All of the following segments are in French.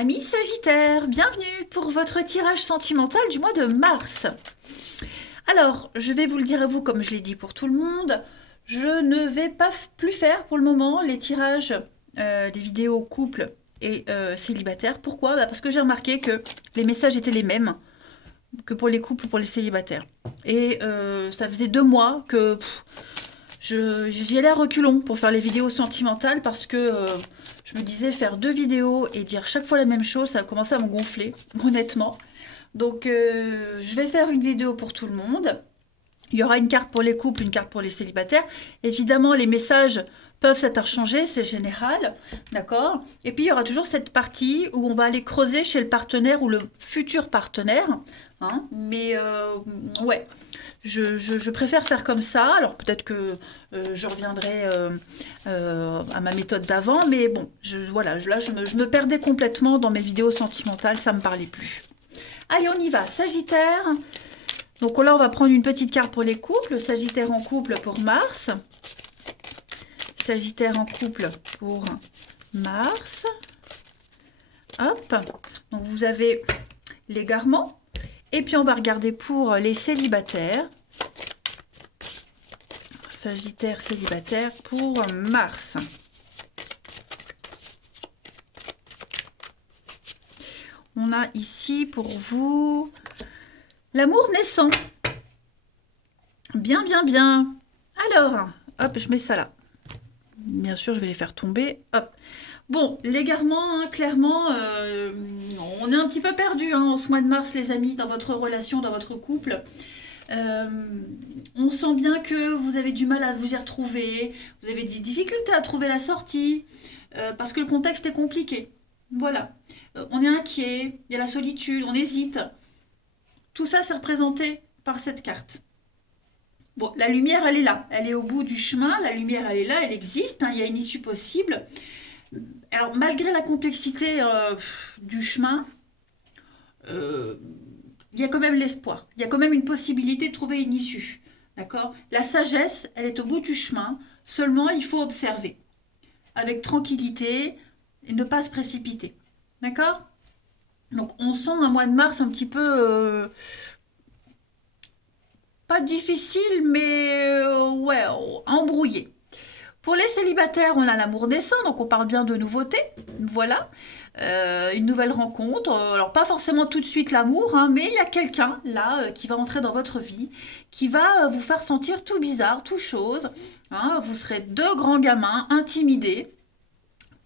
Amis Sagittaire, bienvenue pour votre tirage sentimental du mois de mars. Alors, je vais vous le dire à vous comme je l'ai dit pour tout le monde, je ne vais pas plus faire pour le moment les tirages des vidéos couple et célibataires. Pourquoi? Parce que j'ai remarqué que les messages étaient les mêmes que pour les couples ou pour les célibataires. Et ça faisait 2 mois que j'y allais à reculons pour faire les vidéos sentimentales parce que je me disais faire 2 vidéos et dire chaque fois la même chose, ça a commencé à me gonfler, honnêtement. Donc je vais faire une vidéo pour tout le monde. Il y aura une carte pour les couples, une carte pour les célibataires. Évidemment, les messages peuvent s'interchanger, c'est général, d'accord? Et puis, il y aura toujours cette partie où on va aller creuser chez le partenaire ou le futur partenaire. Hein, mais ouais, je préfère faire comme ça. Alors, peut-être que je reviendrai à ma méthode d'avant. Mais bon, voilà, là, je me perdais complètement dans mes vidéos sentimentales. Ça ne me parlait plus. Allez, on y va. Sagittaire. Donc là, on va prendre une petite carte pour les couples. Sagittaire en couple pour Mars. Sagittaire en couple pour Mars. Hop. Donc vous avez l'égarement. Et puis on va regarder pour les célibataires. Sagittaire célibataire pour Mars. On a ici pour vous l'amour naissant. Bien, bien, bien. Alors, hop, je mets ça là. Bien sûr, je vais les faire tomber. Hop. Bon, l'égarement, hein, clairement, on est un petit peu perdu en ce mois de mars, les amis, dans votre relation, dans votre couple. On sent bien que vous avez du mal à vous y retrouver, vous avez des difficultés à trouver la sortie, parce que le contexte est compliqué. Voilà. On est inquiet, il y a la solitude, on hésite. Tout ça, c'est représenté par cette carte. Bon, la lumière, elle est là. Elle est au bout du chemin. La lumière, elle est là. Elle existe. Hein, il y a une issue possible. Alors, malgré la complexité du chemin, il y a quand même l'espoir. Il y a quand même une possibilité de trouver une issue. D'accord? La sagesse, elle est au bout du chemin. Seulement, il faut observer. Avec tranquillité et ne pas se précipiter. D'accord? Donc, on sent un mois de mars un petit peu... pas difficile, mais ouais, embrouillé. Pour les célibataires, on a l'amour naissant, donc on parle bien de nouveauté. Voilà, une nouvelle rencontre. Alors pas forcément tout de suite l'amour, hein, mais il y a quelqu'un là qui va entrer dans votre vie, qui va vous faire sentir tout bizarre, tout chose. Hein, vous serez 2 grands gamins intimidés.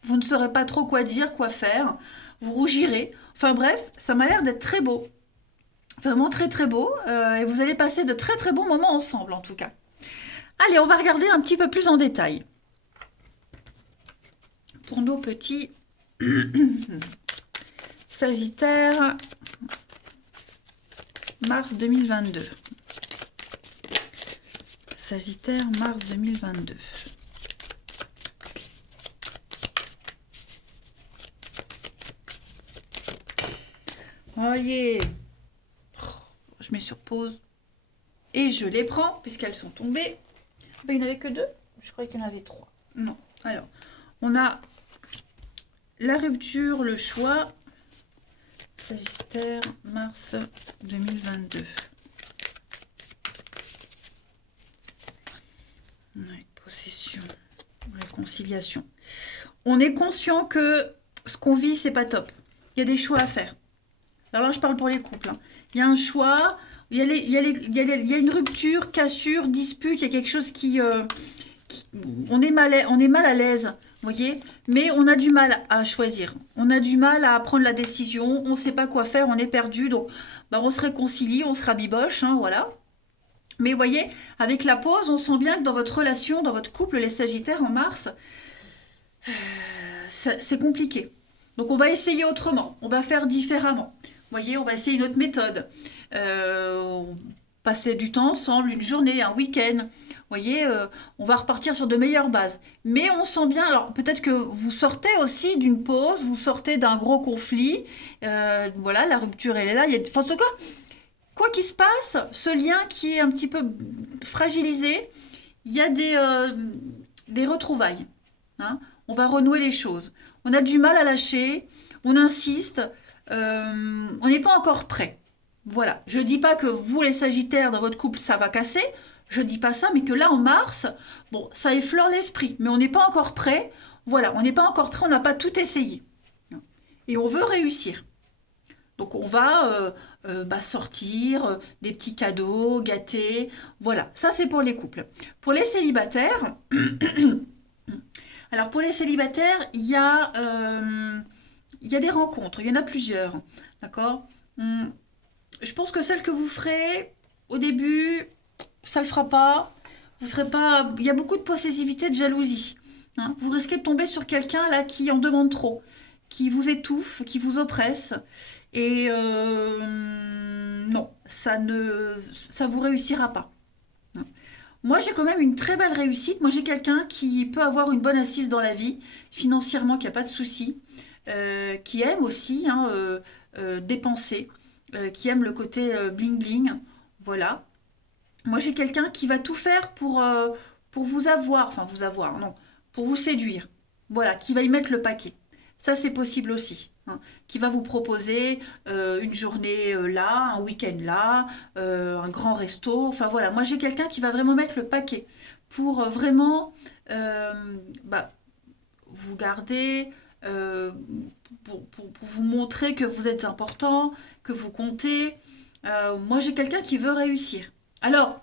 Vous ne saurez pas trop quoi dire, quoi faire. Vous rougirez. Enfin bref, ça m'a l'air d'être très beau. Vraiment très très beau. Et vous allez passer de très très bons moments ensemble en tout cas. Allez, on va regarder un petit peu plus en détail. Pour nos petits Sagittaires, mars 2022. Sagittaire, mars 2022. Voyez. Je mets sur pause. Et je les prends, puisqu'elles sont tombées. Ben, il n'y en avait que 2. Je croyais qu'il y en avait 3. Non. Alors, on a la rupture, le choix. Sagittaire, mars 2022. Ouais, possession, réconciliation. On est conscient que ce qu'on vit, c'est pas top. Il y a des choix à faire. Alors là, je parle pour les couples. Hein. Il y a un choix, il y a une rupture, cassure, dispute, il y a quelque chose on est mal à l'aise, vous voyez, mais on a du mal à choisir. On a du mal à prendre la décision, on ne sait pas quoi faire, on est perdu, donc bah, on se réconcilie, on se rabiboche, hein, voilà. Mais vous voyez, avec la pause, on sent bien que dans votre relation, dans votre couple, les Sagittaires en mars, c'est compliqué. Donc on va essayer autrement, on va faire différemment. Vous voyez, on va essayer une autre méthode. Passer du temps ensemble, une journée, un week-end. Vous voyez, on va repartir sur de meilleures bases. Mais on sent bien, alors peut-être que vous sortez aussi d'une pause, vous sortez d'un gros conflit. Voilà, la rupture, elle est là. Enfin, en tout cas, quoi qu'il se passe, ce lien qui est un petit peu fragilisé, il y a des retrouvailles. Hein, on va renouer les choses. On a du mal à lâcher. on insiste, on n'est pas encore prêt. Voilà, je dis pas que vous les Sagittaires dans votre couple ça va casser, je dis pas ça, mais que là en mars, bon, ça effleure l'esprit, mais on n'est pas encore prêt. Voilà, on n'est pas encore prêt, on n'a pas tout essayé. Et on veut réussir. Donc on va sortir, des petits cadeaux, gâter. Voilà, ça c'est pour les couples. Pour les célibataires, alors pour les célibataires, il y a des rencontres, il y en a plusieurs. D'accord. Je pense que celle que vous ferez au début, ça le fera pas. Vous serez pas. Il y a beaucoup de possessivité, de jalousie. Hein. Vous risquez de tomber sur quelqu'un là qui en demande trop, qui vous étouffe, qui vous oppresse. Et non, ça vous réussira pas. Hein. Moi, j'ai quand même une très belle réussite. Moi, j'ai quelqu'un qui peut avoir une bonne assise dans la vie, financièrement, qui a pas de souci, qui aime aussi hein, dépenser, qui aime le côté bling bling. Voilà. Moi, j'ai quelqu'un qui va tout faire pour vous avoir, enfin vous avoir, non, pour vous séduire. Voilà, qui va y mettre le paquet. Ça, c'est possible aussi. Hein. Qui va vous proposer une journée là, un week-end là, un grand resto. Enfin voilà, moi j'ai quelqu'un qui va vraiment mettre le paquet pour vraiment euh, bah, vous garder, euh, pour vous montrer que vous êtes important, que vous comptez. Moi j'ai quelqu'un qui veut réussir. Alors,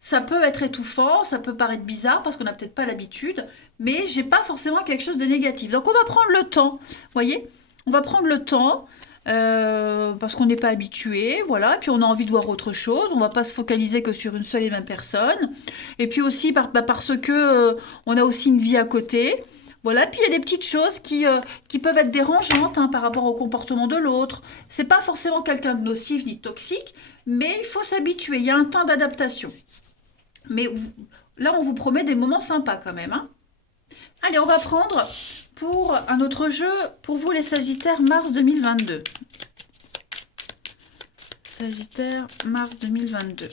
ça peut être étouffant, ça peut paraître bizarre parce qu'on n'a peut-être pas l'habitude, mais j'ai pas forcément quelque chose de négatif. Donc on va prendre le temps, voyez, on va prendre le temps parce qu'on n'est pas habitué, voilà. Et puis on a envie de voir autre chose. On va pas se focaliser que sur une seule et même personne. Et puis aussi parce que on a aussi une vie à côté. Voilà, puis il y a des petites choses qui peuvent être dérangeantes hein, par rapport au comportement de l'autre. C'est pas forcément quelqu'un de nocif ni de toxique, mais il faut s'habituer. Il y a un temps d'adaptation. Mais là, on vous promet des moments sympas quand même. Hein. Allez, on va prendre pour un autre jeu, pour vous les Sagittaires, mars 2022. Sagittaire, mars 2022.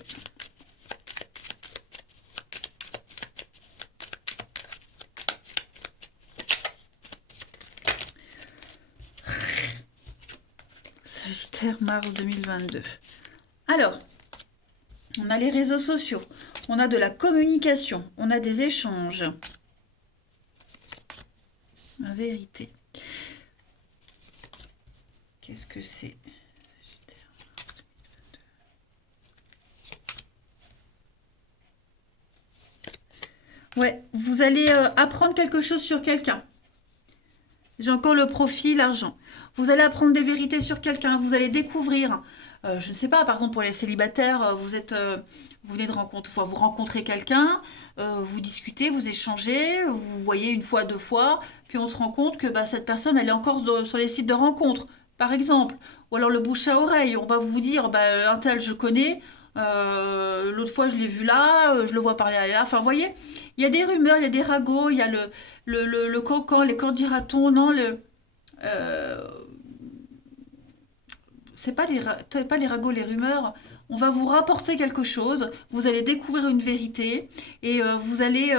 Sagittaire, mars 2022. Alors, on a les réseaux sociaux, on a de la communication, on a des échanges. La vérité. Qu'est-ce que c'est? Ouais, vous allez apprendre quelque chose sur quelqu'un. J'ai encore le profil, l'argent. Vous allez apprendre des vérités sur quelqu'un, vous allez découvrir. Je ne sais pas, par exemple pour les célibataires, vous venez de rencontrer, enfin, vous rencontrez quelqu'un, vous discutez, vous échangez, vous voyez une fois, deux fois, puis on se rend compte que bah, cette personne, elle est encore sur les sites de rencontres, par exemple. Ou alors le bouche à oreille, on va vous dire, bah, un tel je connais, l'autre fois je l'ai vu là, je le vois parler là. Enfin, vous voyez, il y a des rumeurs, il y a des ragots, il y a le cancan, les candidatons, non, euh, c'est pas les ragots, les rumeurs. On va vous rapporter quelque chose, vous allez découvrir une vérité et vous allez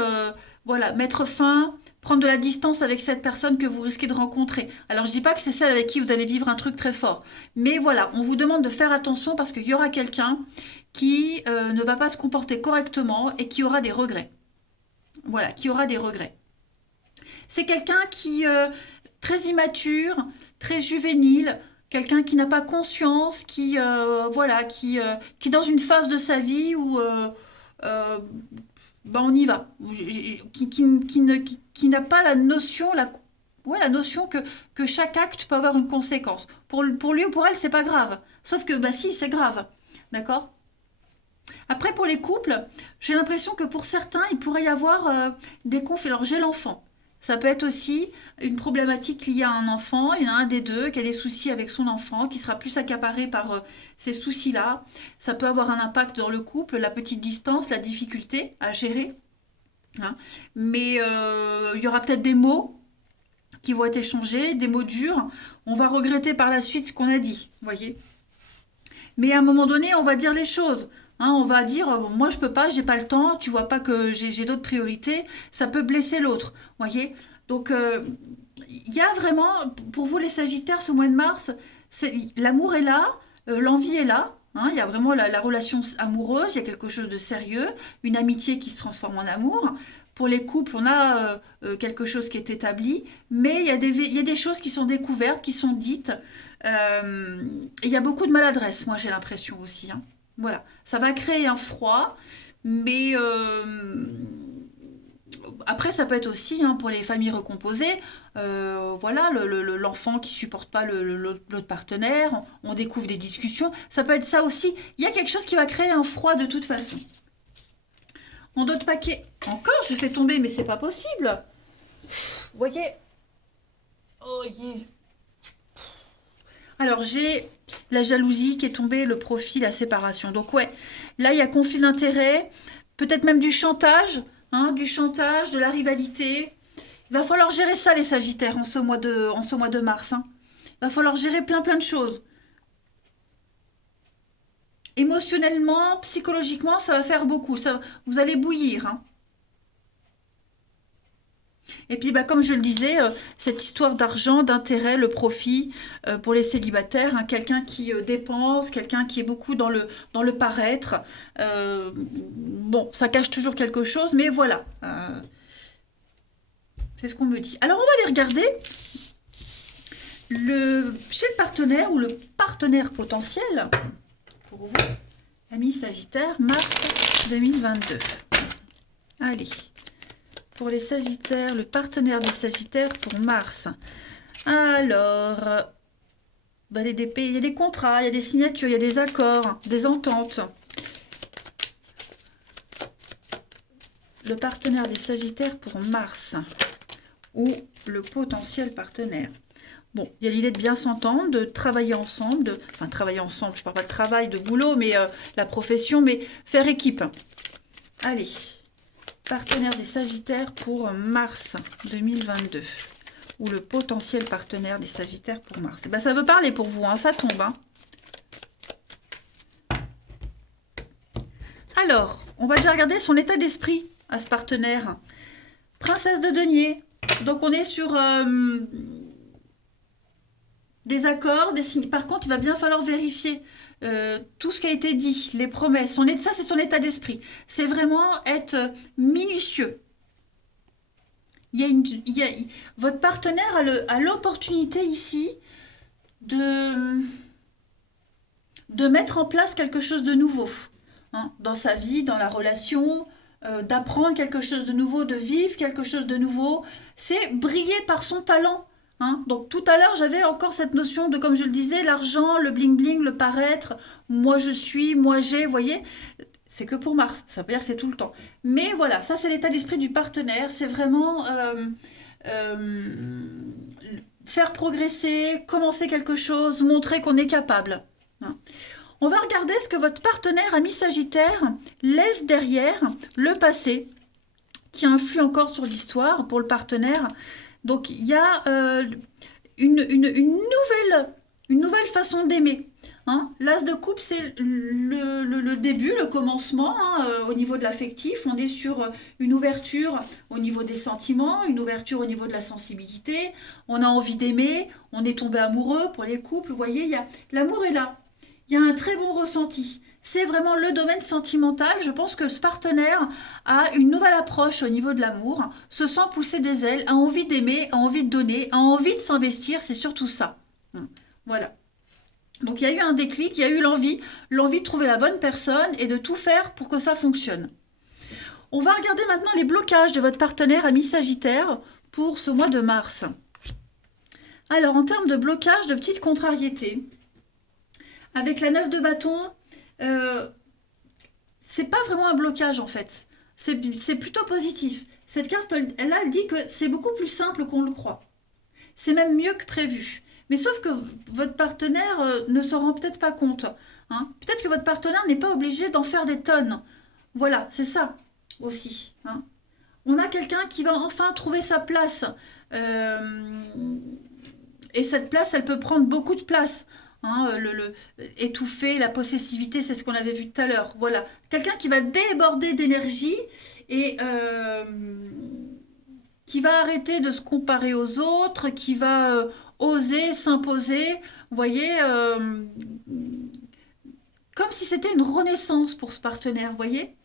voilà, mettre fin, prendre de la distance avec cette personne que vous risquez de rencontrer. Alors je dis pas que c'est celle avec qui vous allez vivre un truc très fort, mais voilà, on vous demande de faire attention parce qu'il y aura quelqu'un qui ne va pas se comporter correctement et qui aura des regrets. Voilà, qui aura des regrets. C'est quelqu'un qui très immature, très juvénile, quelqu'un qui n'a pas conscience, qui voilà, qui est dans une phase de sa vie où euh, ben on y va, qui n'a pas la notion, ouais, la notion que chaque acte peut avoir une conséquence. Pour lui ou pour elle, c'est pas grave. Sauf que bah si, c'est grave, d'accord? Après, pour les couples, j'ai l'impression que pour certains, il pourrait y avoir des conflits. Alors, j'ai l'enfant. Ça peut être aussi une problématique liée à un enfant. Il y en a un des deux qui a des soucis avec son enfant, qui sera plus accaparé par ces soucis-là. Ça peut avoir un impact dans le couple, la petite distance, la difficulté à gérer. Hein. Mais il y aura peut-être des mots qui vont être échangés, des mots durs. On va regretter par la suite ce qu'on a dit, vous voyez. Mais à un moment donné, on va dire les choses. Hein, on va dire, moi je peux pas, j'ai pas le temps, tu vois pas que j'ai d'autres priorités, ça peut blesser l'autre, voyez. Donc il y a vraiment, pour vous les Sagittaires, ce mois de mars, l'amour est là, l'envie est là. Hein, il y a vraiment la relation amoureuse, il y a quelque chose de sérieux, une amitié qui se transforme en amour. Pour les couples, on a quelque chose qui est établi, mais il y a des choses qui sont découvertes, qui sont dites. Et il y a beaucoup de maladresse, moi j'ai l'impression aussi. Hein. Voilà, ça va créer un froid, mais après, ça peut être aussi hein, pour les familles recomposées. Voilà, l'enfant qui supporte pas l'autre partenaire, on découvre des discussions. Ça peut être ça aussi. Il y a quelque chose qui va créer un froid de toute façon. En d'autres paquets, encore, je fais tomber, mais c'est pas possible. Vous voyez. Oh, yeah. Alors, j'ai la jalousie qui est tombée, le profit, la séparation. Donc, ouais, là, il y a conflit d'intérêts, peut-être même du chantage, hein, de la rivalité. Il va falloir gérer ça, les Sagittaires, en ce mois de mars. Hein. Il va falloir gérer plein, plein de choses. Émotionnellement, psychologiquement, ça va faire beaucoup. Ça, vous allez bouillir. Hein. Et puis, bah, comme je le disais, cette histoire d'argent, d'intérêt, le profit pour les célibataires, hein, quelqu'un qui dépense, quelqu'un qui est beaucoup dans le paraître. Bon, ça cache toujours quelque chose, mais voilà. C'est ce qu'on me dit. Alors, on va aller regarder chez le partenaire ou le partenaire potentiel, pour vous, ami Sagittaire, mars 2022. Allez. Pour les Sagittaires, le partenaire des Sagittaires pour mars. Alors, bah les d'épée, il y a des contrats, il y a des signatures, il y a des accords, des ententes. Le partenaire des Sagittaires pour mars. Ou le potentiel partenaire. Bon, il y a l'idée de bien s'entendre, de travailler ensemble, enfin travailler ensemble, je ne parle pas de travail, de boulot, mais la profession, mais faire équipe. Allez. Partenaire des Sagittaires pour mars 2022. Ou le potentiel partenaire des Sagittaires pour mars. Et ben, ça veut parler pour vous, hein, ça tombe. Hein. Alors, on va déjà regarder son état d'esprit à ce partenaire. Princesse de denier. Donc on est sur des accords, des signes. Par contre, il va bien falloir vérifier tout ce qui a été dit, les promesses. Ça, c'est son état d'esprit. C'est vraiment être minutieux. Votre partenaire a l'opportunité ici de mettre en place quelque chose de nouveau hein, dans sa vie, dans la relation, d'apprendre quelque chose de nouveau, de vivre quelque chose de nouveau. C'est briller par son talent. Hein. Donc tout à l'heure, j'avais encore cette notion de, comme je le disais, l'argent, le bling-bling, le paraître, moi je suis, moi j'ai, vous voyez, c'est que pour Mars, ça veut dire que c'est tout le temps. Mais voilà, ça c'est l'état d'esprit du partenaire, c'est vraiment faire progresser, commencer quelque chose, montrer qu'on est capable. Hein. On va regarder ce que votre partenaire ami Sagittaire laisse derrière le passé, qui influe encore sur l'histoire pour le partenaire. Donc il y a une nouvelle façon d'aimer. Hein. L'as de coupe, c'est le début, le commencement hein, au niveau de l'affectif. On est sur une ouverture au niveau des sentiments, une ouverture au niveau de la sensibilité. On a envie d'aimer, on est tombé amoureux pour les couples. Vous voyez, l'amour est là. Il y a un très bon ressenti. C'est vraiment le domaine sentimental. Je pense que ce partenaire a une nouvelle approche au niveau de l'amour, se sent pousser des ailes, a envie d'aimer, a envie de donner, a envie de s'investir. C'est surtout ça. Voilà. Donc il y a eu un déclic, il y a eu l'envie de trouver la bonne personne et de tout faire pour que ça fonctionne. On va regarder maintenant les blocages de votre partenaire ami Sagittaire pour ce mois de mars. Alors en termes de blocage, de petites contrariétés, avec la 9 de bâton, c'est pas vraiment un blocage en fait. C'est plutôt positif. Cette carte, elle dit que c'est beaucoup plus simple qu'on le croit. C'est même mieux que prévu. Mais sauf que votre partenaire ne se rend peut-être pas compte. Hein. Peut-être que votre partenaire n'est pas obligé d'en faire des tonnes. Voilà, c'est ça aussi. Hein. On a quelqu'un qui va enfin trouver sa place. Et cette place, elle peut prendre beaucoup de place. Hein, étouffer, la possessivité, c'est ce qu'on avait vu tout à l'heure. Voilà, quelqu'un qui va déborder d'énergie et qui va arrêter de se comparer aux autres, qui va oser s'imposer. Vous voyez, comme si c'était une renaissance pour ce partenaire, vous voyez?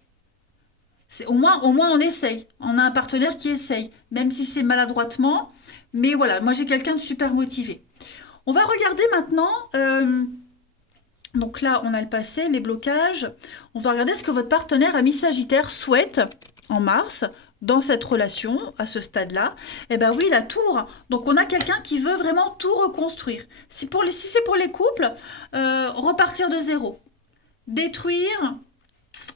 Au moins on essaye. On a un partenaire qui essaye, même si c'est maladroitement. Mais voilà, moi j'ai quelqu'un de super motivé. On va regarder maintenant. Donc là, on a le passé, les blocages. On va regarder ce que votre partenaire ami Sagittaire souhaite en mars dans cette relation, à ce stade-là. Eh bien oui, la tour. Donc on a quelqu'un qui veut vraiment tout reconstruire. Si c'est pour les couples, repartir de zéro. Détruire,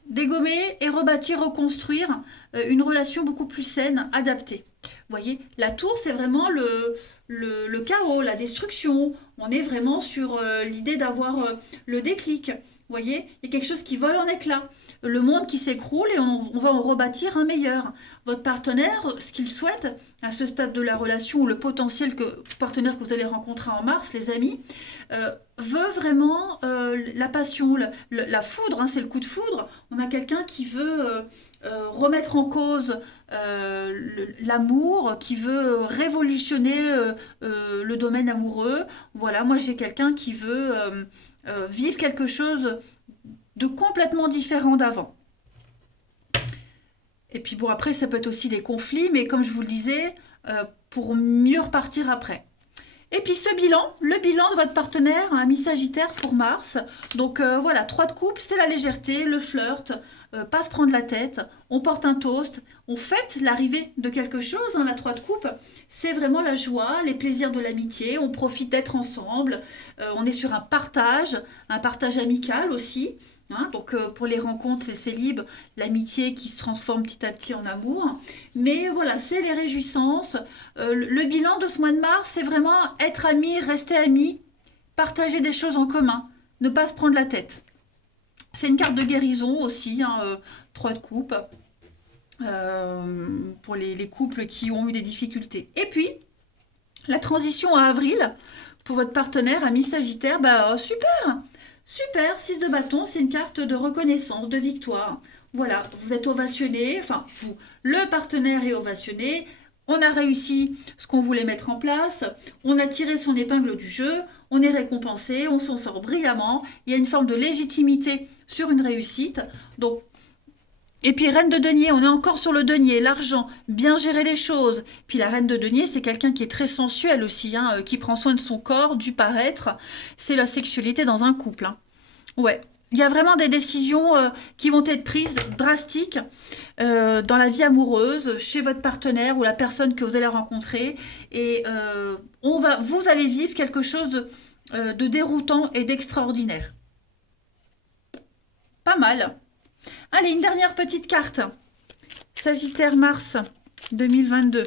dégommer et rebâtir, reconstruire une relation beaucoup plus saine, adaptée. Vous voyez, la tour, c'est vraiment le chaos, la destruction. On est vraiment sur l'idée d'avoir le déclic. Vous voyez, il y a quelque chose qui vole en éclats. Le monde qui s'écroule et on va en rebâtir un meilleur. Votre partenaire, ce qu'il souhaite à ce stade de la relation, ou le potentiel partenaire que vous allez rencontrer en mars, les amis, veut vraiment la passion, la foudre, hein, c'est le coup de foudre. On a quelqu'un qui veut remettre en cause l'amour, qui veut révolutionner le domaine amoureux. Voilà, moi j'ai quelqu'un qui veut vivre quelque chose de complètement différent d'avant. Et puis bon, après, ça peut être aussi des conflits, mais comme je vous le disais, pour mieux repartir après. Et puis ce bilan, le bilan de votre partenaire, ami Sagittaire pour Mars. Donc voilà, 3 de coupe, c'est la légèreté, le flirt, pas se prendre la tête, on porte un toast, on fête l'arrivée de quelque chose, hein, la 3 de coupe. C'est vraiment la joie, les plaisirs de l'amitié, on profite d'être ensemble, on est sur un partage amical aussi. Hein, donc pour les rencontres, c'est célib, l'amitié qui se transforme petit à petit en amour. Mais voilà, c'est les réjouissances. Le bilan de ce mois de mars, c'est vraiment être amis, rester amis, partager des choses en commun, ne pas se prendre la tête. C'est une carte de guérison aussi, hein, 3 de coupe, pour les couples qui ont eu des difficultés. Et puis, la transition à avril, pour votre partenaire, ami Sagittaire, bah super! Super, 6 de bâton, c'est une carte de reconnaissance, de victoire. Voilà, vous êtes ovationné, enfin vous, le partenaire est ovationné, on a réussi ce qu'on voulait mettre en place, on a tiré son épingle du jeu, on est récompensé, on s'en sort brillamment, il y a une forme de légitimité sur une réussite. Donc, et puis reine de denier, on est encore sur le denier, l'argent, bien gérer les choses. Puis la reine de denier, c'est quelqu'un qui est très sensuel aussi, hein, qui prend soin de son corps, du paraître. C'est la sexualité dans un couple. Hein. Ouais, il y a vraiment des décisions qui vont être prises drastiques dans la vie amoureuse, chez votre partenaire ou la personne que vous allez rencontrer. Et vous allez vivre quelque chose de déroutant et d'extraordinaire. Pas mal. Allez, une dernière petite carte. Sagittaire Mars 2022.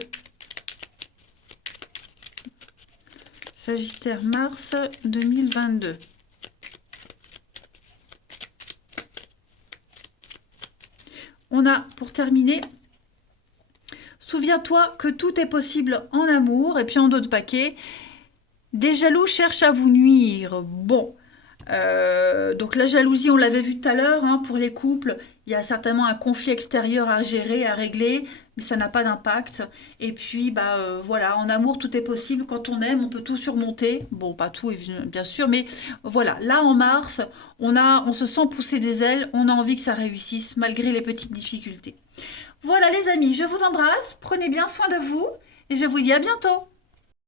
Sagittaire Mars 2022. On a, pour terminer, souviens-toi que tout est possible en amour. Et puis en d'autres paquets, des jaloux cherchent à vous nuire. Bon. Donc la jalousie, on l'avait vu tout à l'heure, hein, pour les couples, il y a certainement un conflit extérieur à gérer, à régler, mais ça n'a pas d'impact. Et puis, voilà, en amour, tout est possible. Quand on aime, on peut tout surmonter. Bon, pas tout, bien sûr, mais voilà. Là, en mars, on se sent pousser des ailes, on a envie que ça réussisse, malgré les petites difficultés. Voilà, les amis, je vous embrasse, prenez bien soin de vous, et je vous dis à bientôt.